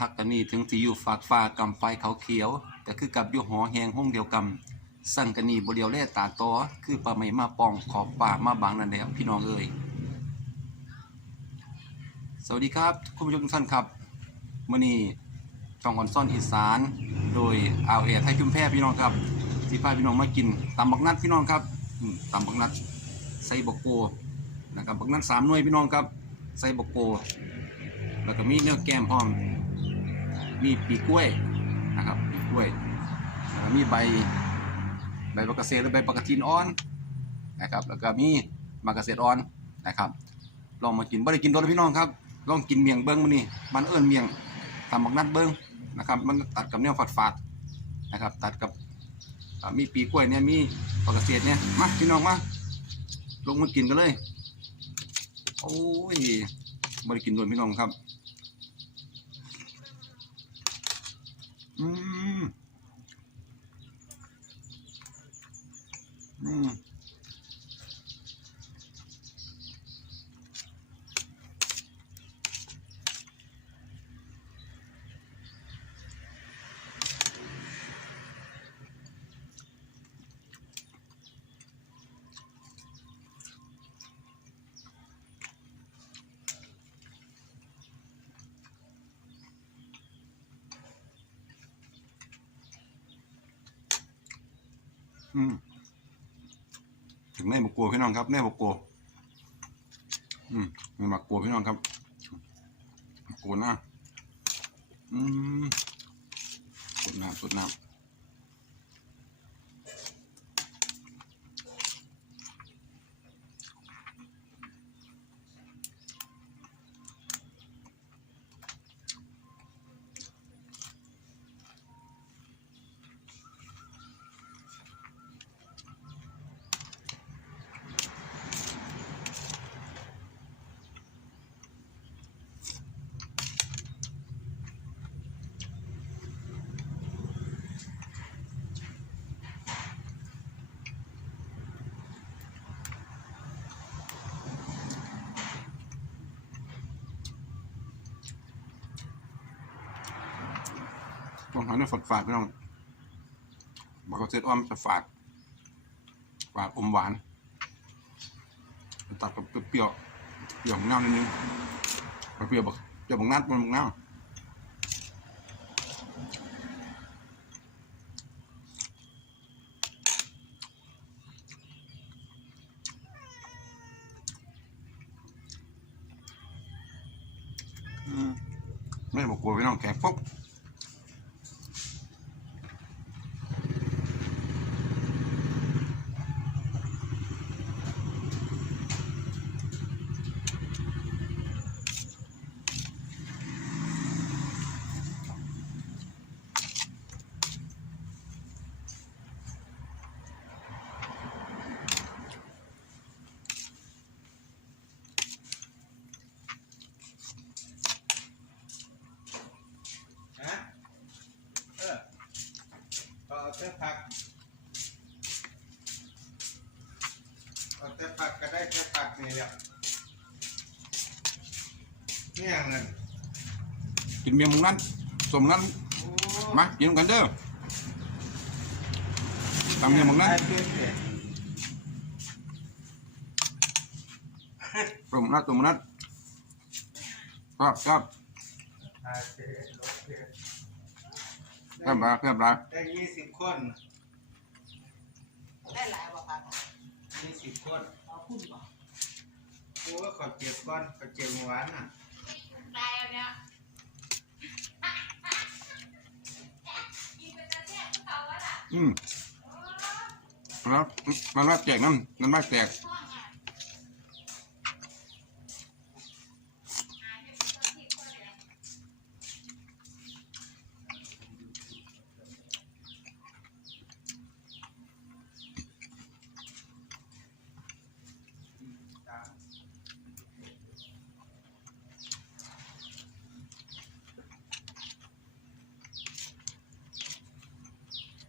ฮักกันนี่ถึงสิอยู่ฝากฟ้ากำไฟเขาเขียวก็คือกับอยู่หอแหงห้องเดียวกันสั่งกันนี่บ่เดียวแลตาตอคือปลาไหมมาปองขอบป่ามาบางนั่นแหละพี่น้องเอ้ยสวัสดีครับคุณผู้ชมทุกท่านครับมือนี้ช่องออนซ่อนอีสาน โดยอาวเอไทยชุมแพพี่น้องครับสิพาพี่น้องมากินตำบักนัดพี่น้องครับตำบักนัดใส่บกโกนะครับบักนัดสามหน่วยพี่น้องครับ ใส่บกโก แล้วก็มีเนื้อแกมพร้อม มีปีกล้วยนะครับปีกล้วยแล้วก็มีใบใบมะกะเสดหรือใบปะกะทินอ่อนนะครับ แล้วก็มีมะกะเสดอ่อนนะครับลองมากินบ่ได้กินโดนพี่น้องครับลองกินเมียงเบิ้งมันนี่มันเอิ้นเมียงทำบักนัดเบิ้งนะครับมันตัดกับเนื้อฝาดฝาดๆนะครับ ตัดกับมีปีกล้วยเนี่ยมีปะกะเสดเนี่ยมาพี่น้องมาลงมากินกันเลยโอ้ยบ่ได้กินโดนพี่น้องครับ อืม อืม อืมถึงแม่บกกัวพี่น้องครับแม่บกกัวอืมมีหมักกัวพี่น้องครับกกัวหน้าอืมสดน้ำสดน้ำ ต้องหาเนื้อฝาดฝาดพี่น้องบอกเขาเซตอ้อมจะฝาดฝาดอมหวาน ตัดกับเปรี้ยวเปรี้ยวของน้ำนิดนึงเปรี้ยวบักเปรี้ยวบักนัดมันบักน้ำไม่บอกกลัวพี่น้องแขกปุ๊บฮะเออเอาแต่ผักเอาแต่ ผักก็ได้แต่ผักนี่แหละเนี่ยเงินกินเมียงมึงนั้นสมนั้นโอ้มากินกันเด้อตำเมียงมึงนั้นได้เพื่อนเด็กสมนั้นสมนั้นครับครับได้เพื่อนรถเพื่อนเพิ่มมาเพิ่มมาได้ยี่สิบคน ได้หลายบ่ครับยี่สิบคนเอา คุณบ่โอ้ขอเจ็บก้อนขอเจ็บหวานอะได้เนี่ยอืมแล้วมันว่าแจกน้ำมันว่าแจก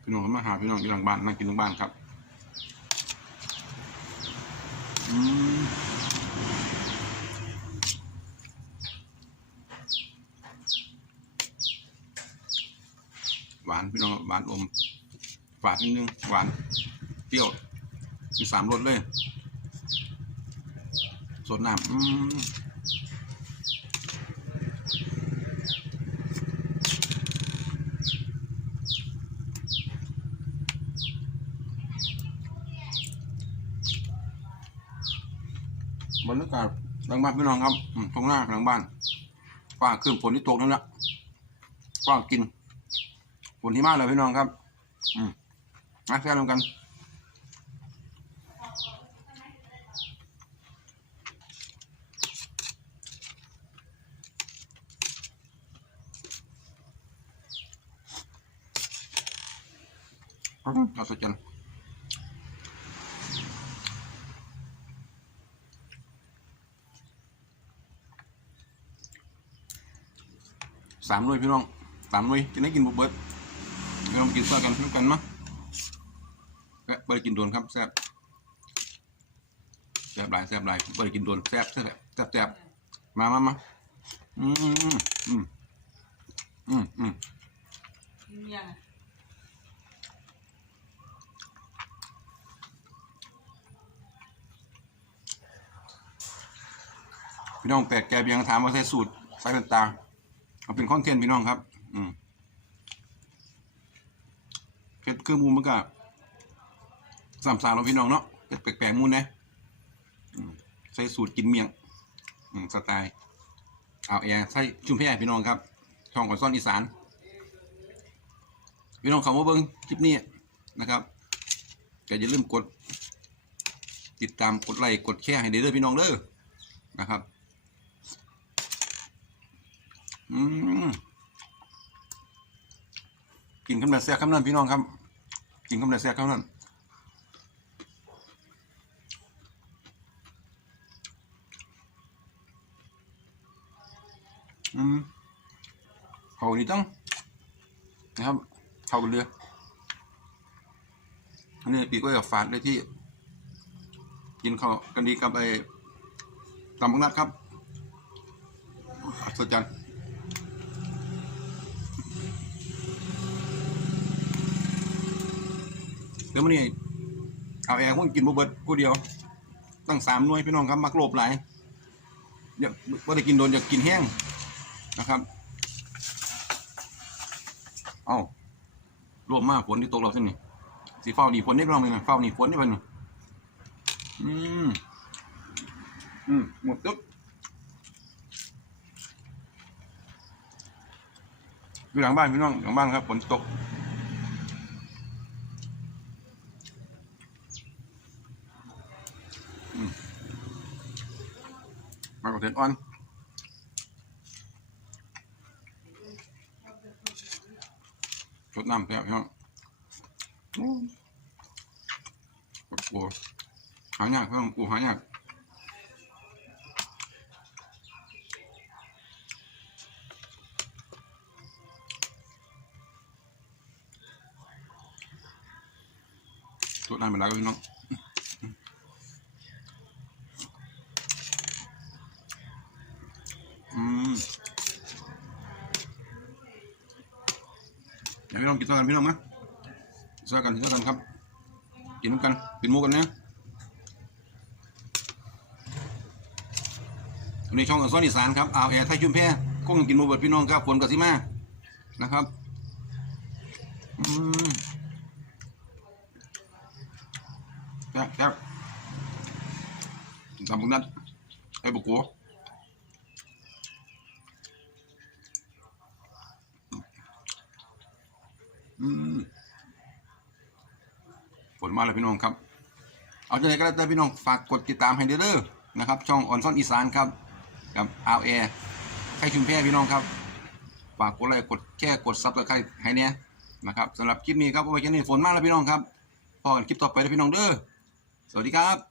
พี่น้องมาหาพี่น้องอยู่หลังบ้านนั่งกินหลังบ้านครับอืมหวานพี่น้องหวานอมหวานนิดนึงหวานเปรี้ยวมีสามรสเลยสดน้ำอืม บรรยากาศหลังบ้านพี่น้องครับตรงหน้าหลังบ้านฟ้าขึ้นฝนที่ตกนั่นแหละฟ้ากินฝนที่มากเลยพี่น้องครับ อืมมาแซ่ลงกันอืมอัศจรรย์ สามหน่วยพี่น้องสามหน่วยจะได้กินบุเบิดพี่น้องกินเสื้อกันพี่น้องกันมั้ยแซ่บบ่ได้กินโดนครับแซ่บแซ่บหลายแซ่บหลายบ่ได้กินโดนแซ่บแซ่บแซ่บแซ่บมามามาอืมอืมอืมอืมอืมยังพี่น้องแปลกใจเพียงถามว่าใส่สูตรใส่เป็นตา เอาเป็นคอนเทนต์พี่น้องครับ อืมเ็ดคือมูมันก็สามสามเราพี่น้องเนาะเพ็ดแปลกๆมูนนะใส่สูตรกินเมียง อืมสไตล์เอาแอร์ใส่ชุ่มแพรพี่น้องครับ ช่องก่อนซ่อนอีสาน พี่น้องเขามาเบิ้งคลิปนี้นะครับก็อย่าลืมกด ติดตามกดไลค์กดแชร์ให้เด้อพี่น้องเด้อนะครับ อืมกินคำนาแซ่บคำนั้นพี่น้องครับ กินคำนาแซ่บคำนั้นอืมเขานี่ต้องนะครับเขากันเลยอันนี้ปีกไว้กับฝาดเลยที่ กินเขากันดีกับไอ้ตำบักนัดครับอัศจรรย์ เดี๋ยวมันนี่เอาแอร์หุ้นกินบุเบิดกูเดียว ตั้งสามหน่วยพี่น้องครับมักโลบหลายเดี๋ยวว่าได้กินโดนอยากกินแห้งนะครับเอ้ารวบมากฝนที่ตกเราสินี่สีเฝ้าดีฝนได้กลองเลยนะเฝ้านี่ฝนได้เป็นอืมอืมหมดตึ๊บอยู่หลังบ้านพี่น้องหลังบ้านครับฝนตก มากกว่าเทนอ่อนชดน้ำแซ่บพี่น้องอืมปวดหัวหายากเพิ่มกูหายากตัวนั้นเป็นไรก็พี่น้องอืม เดี๋ยวพี่น้อกันพี่น้องนะกินตัวกันกินตัวกันครับกินกันกินมูกันนะในช่องอักษรอีสานครับอ่าวแอร์ไทยชุมแพคงกินมูเบิดพี่น้องครับฝนกับสิมานะครับอืมแซ่บแซ่บตำบักนัดไอ้บุกัว ฝนมาแล้วพี่น้องครับ เอาใจก็แล้วแต่พี่น้องฝากกดติดตามให้เด้อนะครับ ช่องออนซ่อนอีสานครับ กับอาแอร์ให้ชุมแพรพี่น้องครับ ฝากกดไลค์กดแชร์กดซับสไครต์ให้เนี่ยนะครับสำหรับคลิปนี้ครับเอาไว้แค่นี้ฝนมากแล้วพี่น้องครับพอกันคลิปต่อไปแล้วพี่น้องเด้อสวัสดีครับ